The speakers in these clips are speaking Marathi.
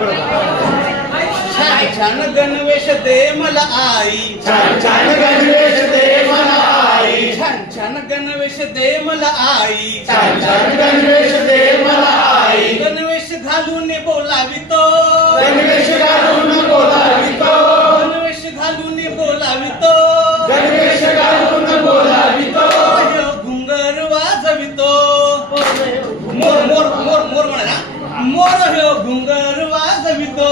छान छान गणवेश दे मला आई, छान छान गणवेश दे मला आई, छान छान गणवेश दे मला आई, छान छान गणवेश दे मला आई, गणवेश घालून बोलावितो, गणवेश घालून बोलावितो, गणवेश घालून बोलावितो, गणवेश घालून बोलावितो, घुंगर वाजवितो, मोर मोर मोर मोर म्हणा, मोर ह्यो घुंगर वाजवितो,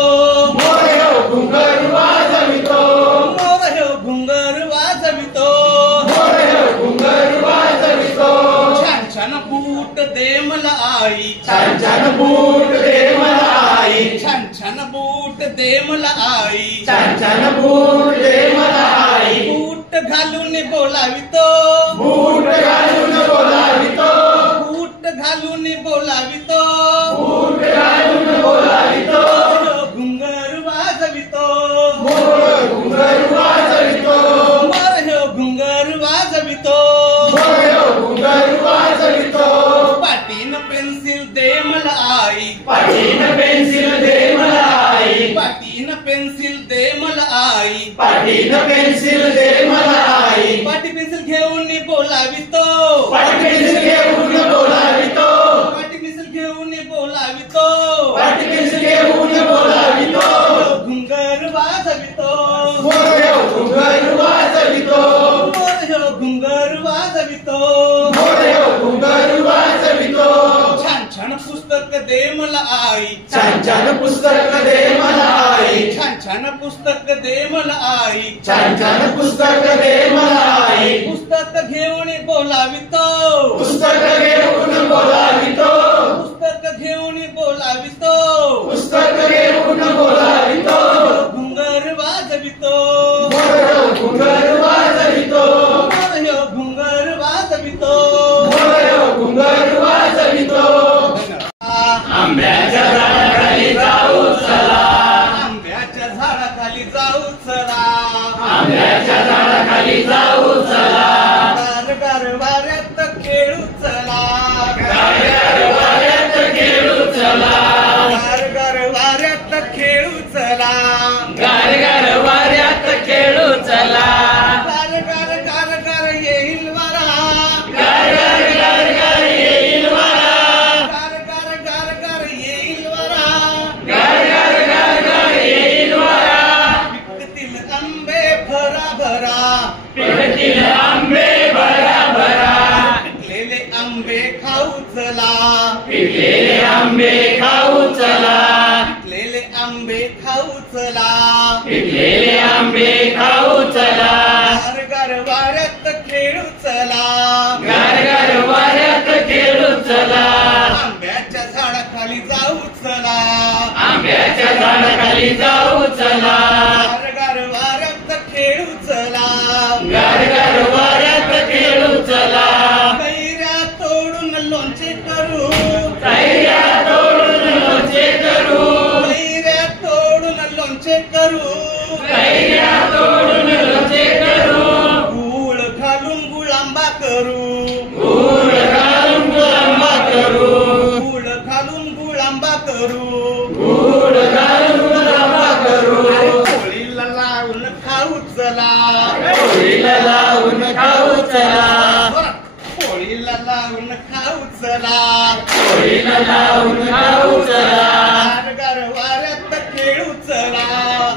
मोर ह्यो घुंगर वाजवितो, मोर ह्यो घुंगर वाजवितो, मोर ह्यो घुंगर वाजवितो, छान छान बूट दे मला आई, छान छान बूट दे मला आई, छान छान बूट दे मला आई, छान छान बूट दे मला आई, बूट घालून बोलावितो, बूट घालून बोलावितो, बूट घालून बोलावितो, बूट घालून बोलावितो, घुंगर वाजवितो, मोर घुंगर वाजवितो, मोर ह्यो घुंगर वाजवितो, मोर ह्यो घुंगर वाजवितो, पाटीन पेन्सिल दे मला आई, पाटीन पेन्सिल दे मला आई, पाटीन पेन्सिल दे मला आई, पाटीन पेन्सिल दे मला आई, पाटी पेन्सिल घेऊन बोलावितो, पाटी पेन्सिल घेऊन बोलावितो, पाटी पेन्सिल घेऊन बोलावितो, पाटी पेन्सिल घेऊन बोलावितो, घुंगर वाजवितो, मोर ह्यो घुंगर वाजवितो, मोर ह्यो घुंगर वाजवितो, मोर ह्यो घुंगर वाजवितो, छान छान पुस्तक दे मला आई, छान छान पुस्तक दे मला आई, छान छान पुस्तक दे मला आई, छान छान पुस्तक दे मला आई, पुस्तक घेऊन बोलावितो, पुस्तक घेऊन बोलावितो, पुस्तक घेऊन बोलावितो, पुस्तक घेऊन बोलावितो, घुंगर वाजवितो, मोर ह्यो घुंगर वाजवितो, मोर ह्यो घुंगर वाजवितो, मोर ह्यो घुंगर वाजवितो, आंब्याच्या झाडाखाली जाऊ चला, आंब्याच्या झाडाखाली जाऊ चला, आंब्याच्या झाडाखाली जाऊ चला, गार गार वाऱ्यात खेळू चला, गार गार वाऱ्यात खेळू चला, गार गार वाऱ्यात खेळू चला, गार गार वाऱ्यात खेळू चला, गार गार गार गार येईल वारा, गार गार गार गार येईल वारा, गार गार गार गार येईल वारा, गार गार गार गार येईल वारा, पिकतील आंबे भरा भरा, पिकतील आंबे भरा भरा, पिकलेले आंबे खाऊ चला, पिकलेले आंबे खाऊ चला, पिकलेले आंबे खाऊ चला, पिकलेले आंबे खाऊ चला, गार गार वाऱ्यात खेळू चला, गार गार वाऱ्यात खेळू चला, आंब्याच्या झाडाखाली जाऊ चला, आंब्याच्या झाडाखाली जाऊ चला, गार गार वाऱ्यात खेळू चला, गार गार वाऱ्यात खेळू चला, कैऱ्या तोडून लोणचे करू, कैऱ्या तोडून लोणचे करू, कैऱ्या तोडून लोणचे करू, कैऱ्या तोडून लोणचे करू, गूळ घालून गुळांबा करू, गूळ घालून गुळांबा करू, गूळ घालून गुळांबा करू, गूळ घालून गुळांबा करू, पोळीला लावून खाऊ चला, पोळीला लावून खाऊ चला, पोळीला लावून खाऊ चला, पोळीला लावून खाऊ चला, गार गार वाऱ्यात खेळू चला,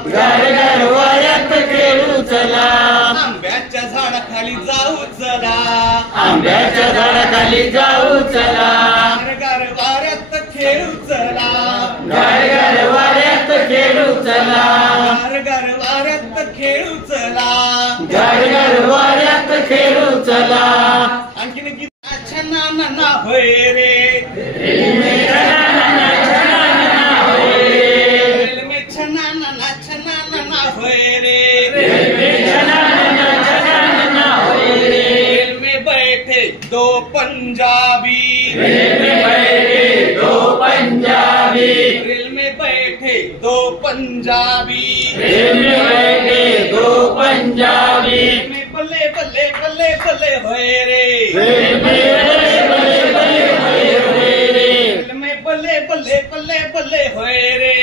गार गार वाऱ्यात खेळू चला, आंब्याच्या झाडाखाली जाऊ चला, आंब्याच्या झाडाखाली जाऊ चला, गार गार वाऱ्यात खेळू चला, गार गार वाऱ्यात खेळू चला, गार गार वाऱ्यात खेळू चला, गार गार वाऱ्यात खेळू चला, आणखीन गीत छना ना होय रे, रेल में छना ना होय रे, रेल में छना ना होय रे, रेल में छना ना होय रे, रेल में बैठे दो पंजाबी, रेल में बैठे दो पंजाबी, रेल में बैठे दो पंजाबी, रेल में बैठे दो पंजाबी, में बल्ले बल्ले बल्ले बल्ले होय रे, रेल में बल्ले बल्ले बल्ले होय रे, रेल में बल्ले बल्ले बल्ले बल्ले होय रे,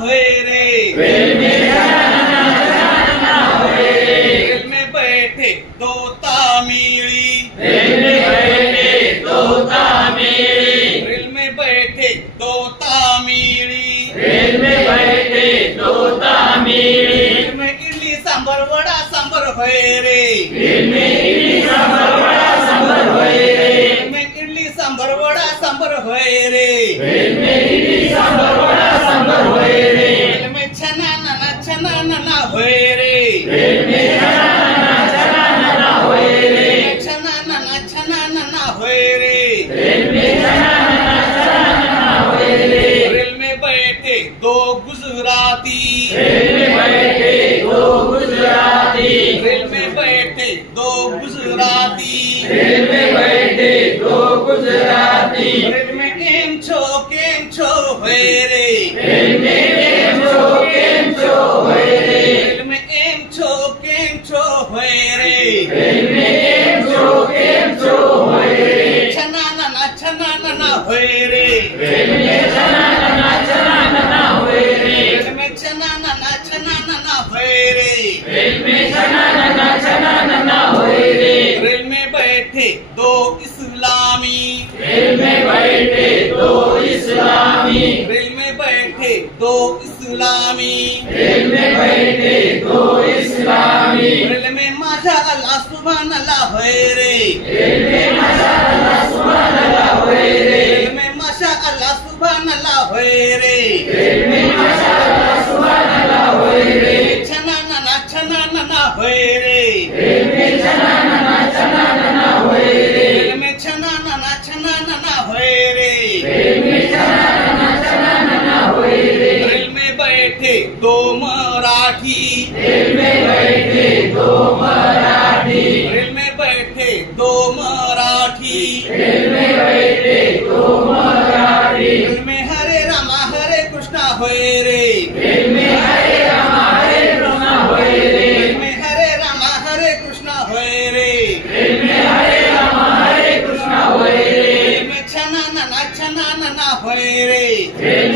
होए रे। रेल में छाना होए रे। रेल में बैठे दो तामिली। रेल में बैठे दो तामिली। रेल में बैठे दो तामिली। रेल में बैठे दो तामिली। रेल में इडली सांबर वडा सांबर होए रे। रेल में इडली सांबर वडा सांबर होए रे। रेल में इडली सांबर वडा सांबर होए रे। रेल में इडली सांबर वडा सांबर होए रे। रेल में छना नाना होए रे। रेल में छना नाना होए रे। छना नाना होए रे। रेल में छना नाना होए रे। रेल में बैठे दो गुजराती। रेल में बैठे दो गुजराती। रेल में बैठे दो गुजराती। रेल में बैठे दो गुजराती। रेल में केम छो होए रे। रेल में केम छो होए रे। रेल में केम छो होए रे। रेल में केम छो होए रे। छना नाना होए रे। रेल में छना नाना होए रे। रेल में छना नाना होए रे। रेल में छना नाना होए रे। रेल में बैठे दो इस्लामी। रेल में बैठे दो इस्लामी। रेल में बैठे दो इस्लामी। रेल में बैठे दो इस्लामी। रेल में माशा अल्लाह सुभान अल्लाह होए रे। रेल में माशाअल्लाह सुभान अल्लाह होए रे। रेल में माशा अल्लाह सुभान अल्लाह होए रे। रेल में माशाअल्लाह सुभान अल्लाह होए रे। छना नाना होए रे। रेल में छना नाना होए रे। रेल में छना नाना होए रे। रेल में छना नाना होए रे। रेल में बैठे दो मराठी। रेल में बैठे दो मराठी। रेल में बैठे दो मराठी। रेल में बैठे दो मराठी। रेल में हरे रामा हरे कृष्णा होए रे। रेल में हरे रामा हरे कृष्णा होए रे। रेल में हरे रामा हरे कृष्णा होए रे। रेल में हरे रामा हरे कृष्णा होए रे। रेल में छना नाना होए रे। रेल